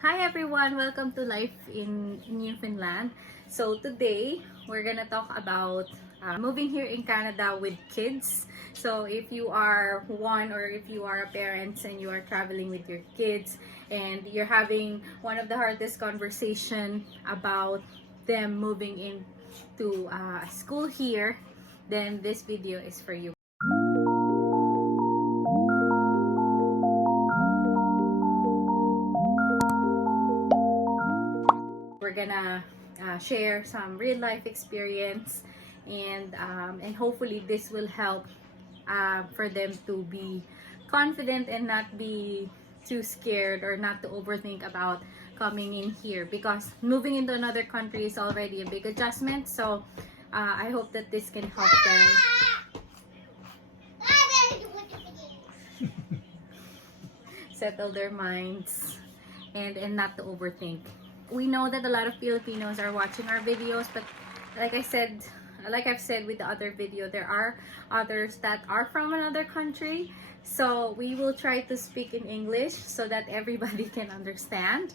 Hi everyone, welcome to Life in Newfoundland. So today we're gonna talk about moving here in Canada with kids. So if you are one or if you are a parent and you are traveling with your kids and you're having one of the hardest conversation about them moving into school here, then this video is for you. We're gonna share some real life experience and hopefully this will help for them to be confident and not be too scared or not to overthink about coming in here, because moving into another country is already a big adjustment. So I hope that this can help them settle their minds and not to overthink. We know that a lot of Filipinos are watching our videos, but like I've said with the other video, there are others that are from another country. So we will try to speak in English so that everybody can understand.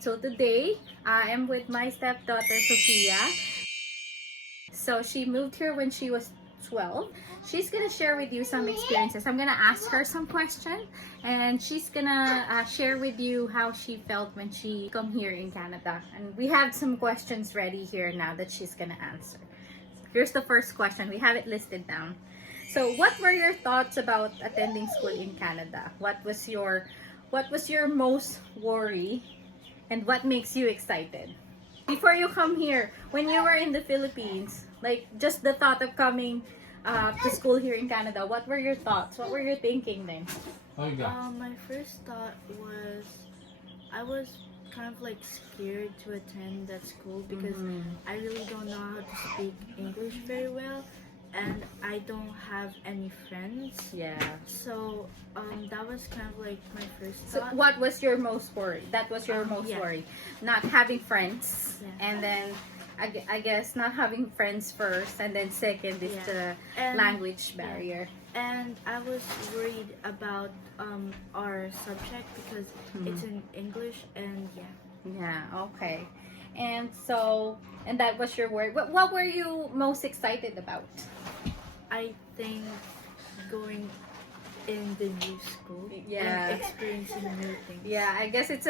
So today I am with my stepdaughter Sophia. So she moved here when she was 12. She's gonna share with you some experiences. I'm gonna ask her some questions and she's gonna share with you how she felt when she come here in Canada. And we have some questions ready here now that she's gonna answer. Here's the first question. We have it listed down. So what were your thoughts about attending school in Canada? What was your most worry and what makes you excited? Before you come here, when you were in the Philippines, like just the thought of coming to school here in Canada, what were your thoughts? What were you thinking then? My first thought was I was kind of like scared to attend that school because I really don't know how to speak English very well and I don't have any friends. Yeah. So that was kind of like my first So thought. what was your most worry? That was your most yeah. worry. Not having friends, Yeah. and then I guess not having friends first, and then second is the And- language barrier. And I was worried about our subject because it's in English and yeah. Yeah, okay. And so, and that was your worry. What were you most excited about? I think going in the new school Yeah. and experiencing new things. Yeah, I guess it's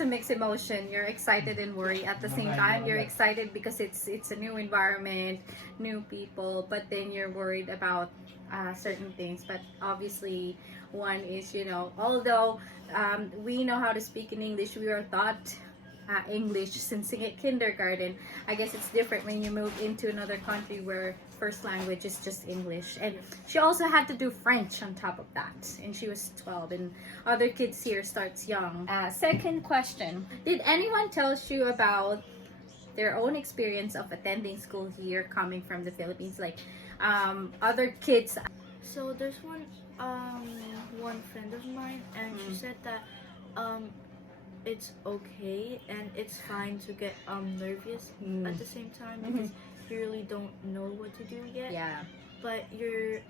a mixed emotion. You're excited and worried at the same time. You're excited because it's a new environment, new people, but then you're worried about certain things. But obviously, one is, although we know how to speak in English, we are taught English since kindergarten. I guess it's different when you move into another country where first language is just English. And she also had to do French on top of that. And she was 12 and other kids here starts young. Second question. Did anyone tell you about their own experience of attending school here coming from the Philippines? Like other kids? So there's one friend of mine and she said that it's okay and it's fine to get nervous at the same time because you really don't know what to do yet. Yeah. But you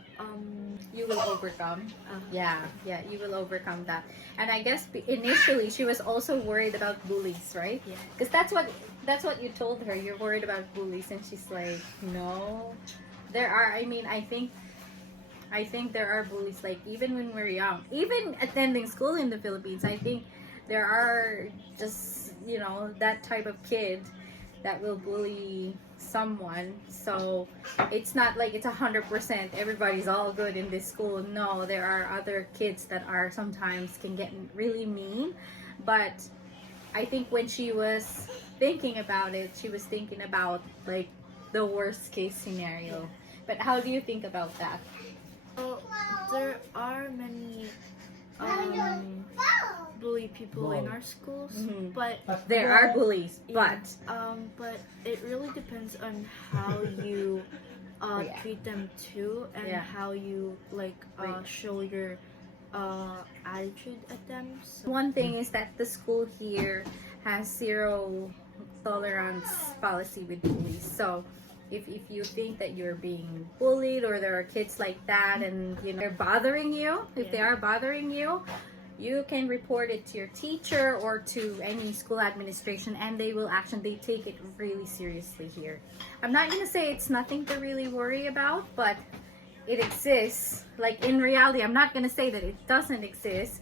will overcome. Yeah, you will overcome that. And I guess initially she was also worried about bullies, right? Yeah. Because that's what you told her. You're worried about bullies, and she's like, no, there are. I mean, I think there are bullies. Like even when we're young, even attending school in the Philippines, I think there are just that type of kid that will bully someone. So it's not like it's 100% everybody's all good in this school. No, there are other kids that are sometimes can get really mean. But I think when she was thinking about it, she was thinking about like the worst case scenario. But how do you think about that? Well, there are many bully people in our schools, but There are bullies, yeah, but it really depends on how you treat them too, and how you show your attitude at them. So. One thing is that the school here has zero tolerance policy with bullies. So if you think that you're being bullied or there are kids like that and they're bothering you, if they are bothering you, you can report it to your teacher or to any school administration, and they will they take it really seriously here. I'm not gonna say it's nothing to really worry about, but it exists. Like in reality, I'm not gonna say that it doesn't exist,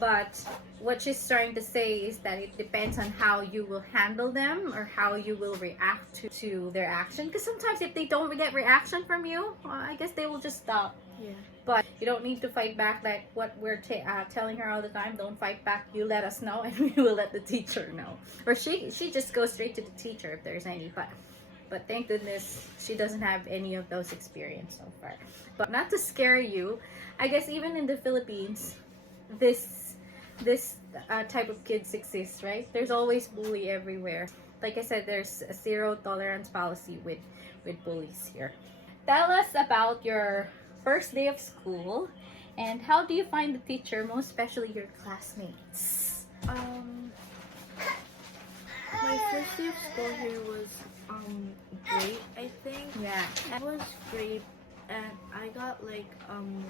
but what she's trying to say is that it depends on how you will handle them or how you will react to their action. Because sometimes if they don't get reaction from you, I guess they will just stop. Yeah. But you don't need to fight back like what we're telling her all the time. Don't fight back. You let us know and we will let the teacher know. Or she just goes straight to the teacher if there's any. But thank goodness she doesn't have any of those experience so far. But not to scare you, I guess even in the Philippines, this type of kids exists, right? There's always bully everywhere. Like I said, there's a zero tolerance policy with bullies here. Tell us about your first day of school and how do you find the teacher, most especially your classmates? My first day of school here was great, I think. Yeah. It was great, and I got like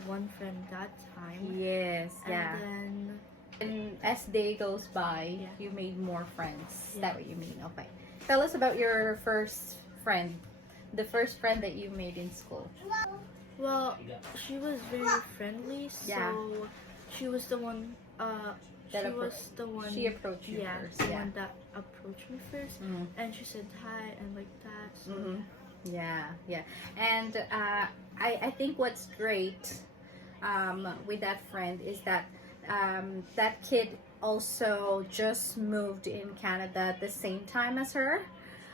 one friend that time. Yes, yeah. And then as day goes by, Yeah. you made more friends. Is Yeah. that what you mean? Okay. Tell us about your first friend, the first friend that you made in school. well, she was very friendly, so Yeah. she was the one. That She appro- was the one. She approached you Yeah, first. the Yeah. one that approached me first, Mhm. and she said hi and like that. So Mhm. Yeah, yeah. And I think what's great with that friend is that that kid also just moved in Canada at the same time as her.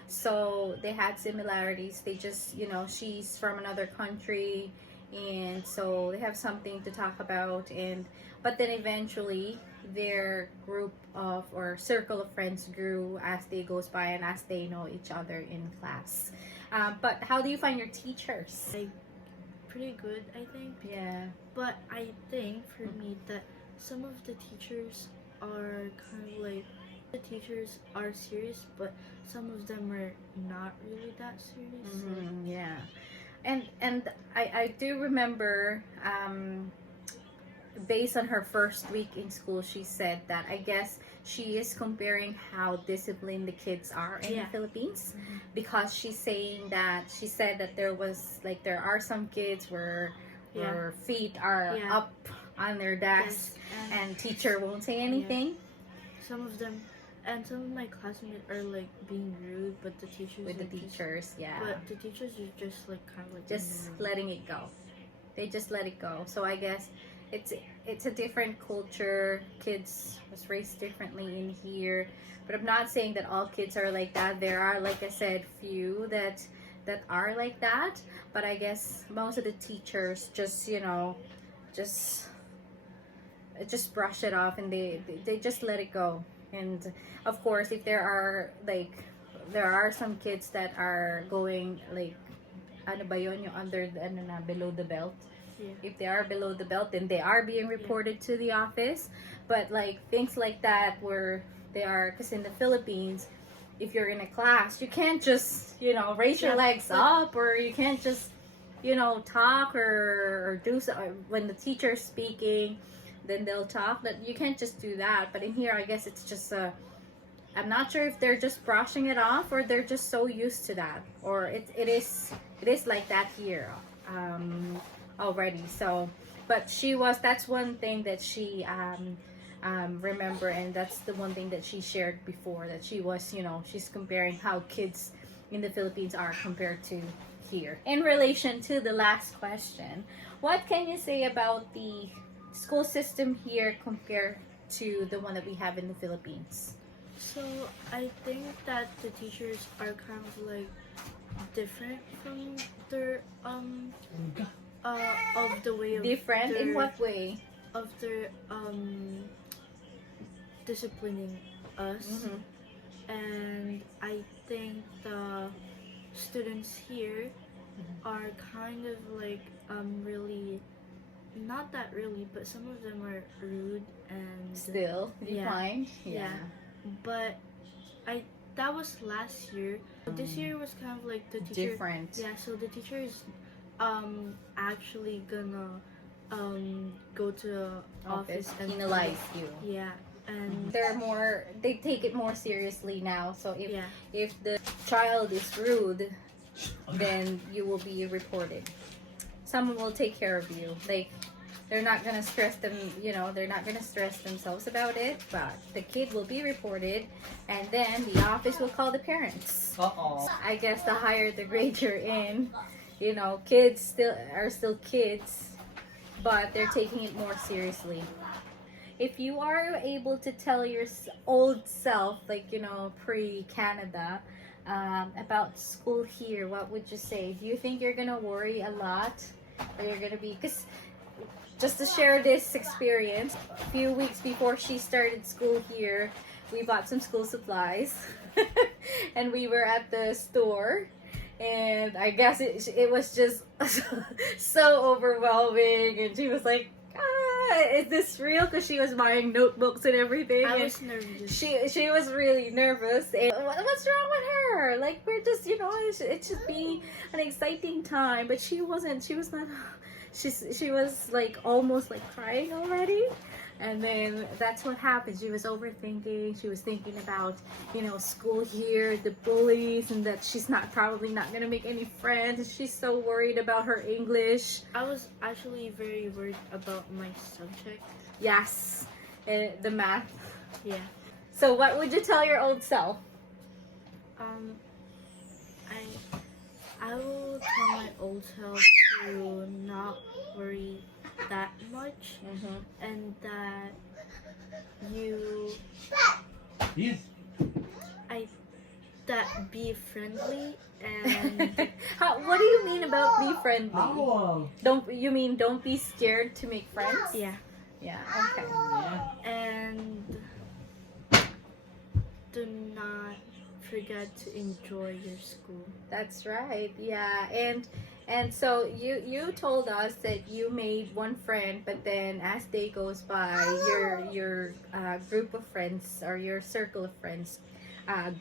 So they had similarities. They just, she's from another country, and so they have something to talk about. But then eventually their group of or circle of friends grew as they goes by and as they know each other in class. But how do you find your teachers? like pretty good, I think. Yeah. But I think for me that some of the teachers are kind of like the teachers are serious, but some of them are not really that serious. Yeah. And I do remember based on her first week in school, she said that I guess she is comparing how disciplined the kids are in the Yeah. Philippines, Mhm. because she said that there are some kids where feet are Yeah. up on their desk Yes, and teacher won't say anything some of them, and some of my classmates are like being rude, but the teachers with the are just- teachers. Yeah. But the teachers are just like kind of like Just ignoring. letting it go. They just let it go. So I guess it's a different culture. Kids was raised differently in here, but I'm not saying that all kids are like that. There are, like I said, few that are like that, but I guess most of the teachers just just brush it off, and they just let it go. And of course, if there are some kids that are going like ano ba yun, yung below the belt. Yeah. If they are below the belt, then they are being reported to the office. But like things like that where they are, because in the Philippines, if you're in a class, you can't just raise your Yeah, legs but- up, or you can't just talk or do so. When the teacher's speaking, then they'll talk. That you can't just do that. But in here, I guess it's just I'm not sure if they're just brushing it off or they're just so used to that, or it is like that here already. So, but that's one thing that she remember, and that's the one thing that she shared before, that she was she's comparing how kids in the Philippines are compared to here. In relation to the last question, what can you say about the school system here compared to the one that we have in the Philippines? So I think that the teachers are kind of like different from their of the way of Different in their- what way? of their disciplining us. Mhm. And I think the students here are kind of like really, not that really, but some of them are rude and Still, you Yeah. find? Yeah. But that was last year. This year was kind of like the teacher. Different. Yeah, so the teacher is actually gonna go to the office and penalize you. yeah, and They take it more seriously now. So yeah, if the child is rude, then you will be reported. Someone will take care of you. Like, they're not gonna stress them, they're not gonna stress themselves about it, but the kid will be reported, and then the office will call the parents. I guess the higher the grade you're in, kids still kids, but they're taking it more seriously. If you are able to tell your old self, like, pre-Canada, about school here, what would you say? Do you think you're gonna worry a lot? Or you're gonna be, because just to share this experience, a few weeks before she started school here, we bought some school supplies and we were at the store, and I guess it was just so overwhelming, and she was like, is this real? Because she was buying notebooks and everything. I was nervous. She was really nervous. And what's wrong with her? Like, we're just, it should be an exciting time. But she wasn't. She was not. She was like almost like crying already. And then that's what happened. She was overthinking. She was thinking about, school here, the bullies, and that she's probably not gonna make any friends. She's so worried about her English. I was actually very worried about my subject. Yes, the math. Yeah. So what would you tell your old self? I will tell my old self to not worry that much, and that that be friendly, and What do you mean about be friendly? Don't be scared to make friends? yeah, Okay. and do not forget to enjoy your school. That's right. Yeah. And so you told us that you made one friend, but then as day goes by, your group of friends, or your circle of friends,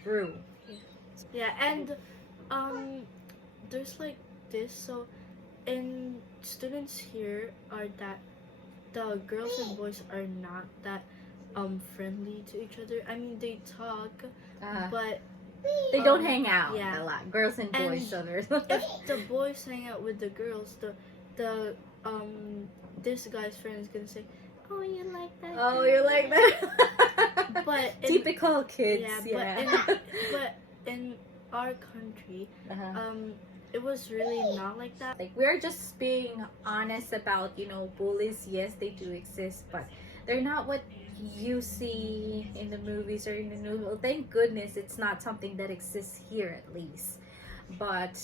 grew. Yeah, and there's like this. So, in students here are that the girls and boys are not that friendly to each other. I mean, they talk, but They don't hang out yeah. a lot. Girls and boys, And so there's if the boys hang out with the girls, the this guy's friend is gonna say, "Oh, you like that?" Oh, girl?" you like that? But typical kids. Yeah, but in our country, it was really not like that. Like, we're just being honest about, bullies. Yes, they do exist, but they're not what you see in the movies or in the news. Well, thank goodness it's not something that exists here, at least. But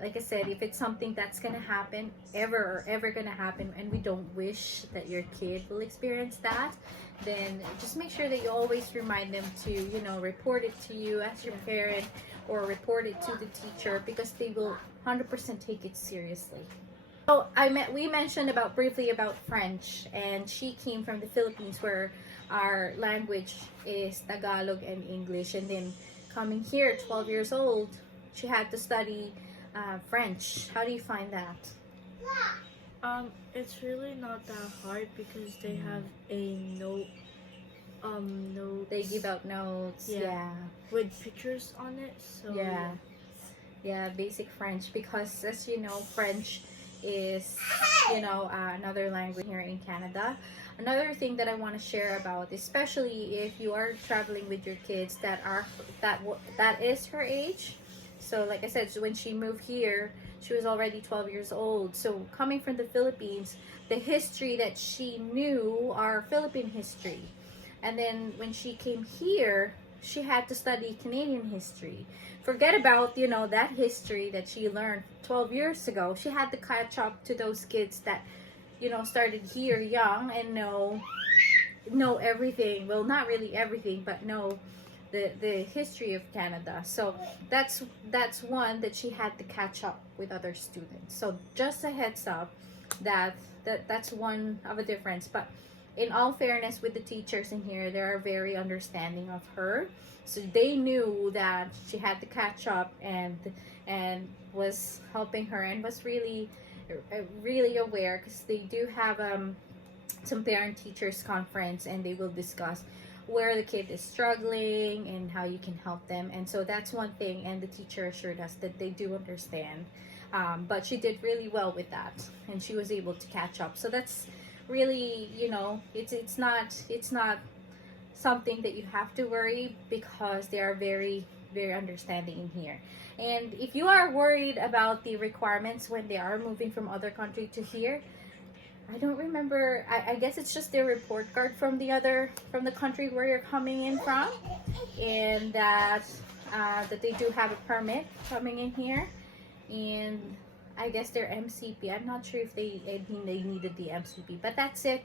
like I said, if it's something that's gonna happen, ever gonna happen, and we don't wish that your kid will experience that, then just make sure that you always remind them to, report it to you as your parent, or report it to the teacher, because they will 100% take it seriously. So we mentioned briefly about French, and she came from the Philippines, where our language is Tagalog and English, and then coming here, 12 years old, she had to study French. How do you find that? It's really not that hard, because they have a note. Notes. They give out notes. Yeah. With pictures on it. So yeah, basic French, because as you know, French is another language here in Canada. Another thing that I want to share about, especially if you are traveling with your kids that is her age. So like I said, so when she moved here, she was already 12 years old. So coming from the Philippines, the history that she knew are Philippine history. And then when she came here, she had to study Canadian history. Forget about, that history that she learned 12 years ago. She had to catch up to those kids that, started here young and know everything. Well, not really everything, but know the history of Canada. So that's one that she had to catch up with other students. So just a heads up that's one of a difference. But in all fairness, with the teachers in here, they are very understanding of her. So they knew that she had to catch up, and was helping her, and was really really aware, because they do have some parent teachers conference, and they will discuss where the kid is struggling and how you can help them. And so that's one thing, and the teacher assured us that they do understand. But she did really well with that, and she was able to catch up. So that's really, you know, it's not something that you have to worry, because they are very, very understanding in here. And if you are worried about the requirements when they are moving from other country to here, I don't remember. I guess it's just their report card from the country where you're coming in from, and that they do have a permit coming in here, and I guess their MCP. I'm not sure if they needed the MCP, but that's it.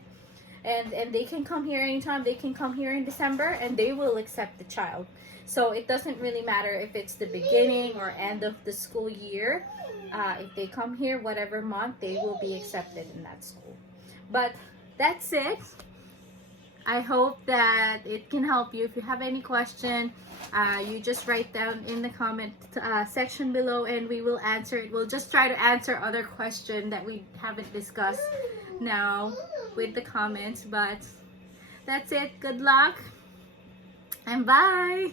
And they can come here anytime. They can come here in December, and they will accept the child. So it doesn't really matter if it's the beginning or end of the school year. If they come here, whatever month, they will be accepted in that school. But that's it. I hope that it can help you. If you have any question, you just write down in the comment section below, and we will answer it. We'll just try to answer other questions that we haven't discussed now with the comments. But that's it. Good luck and bye.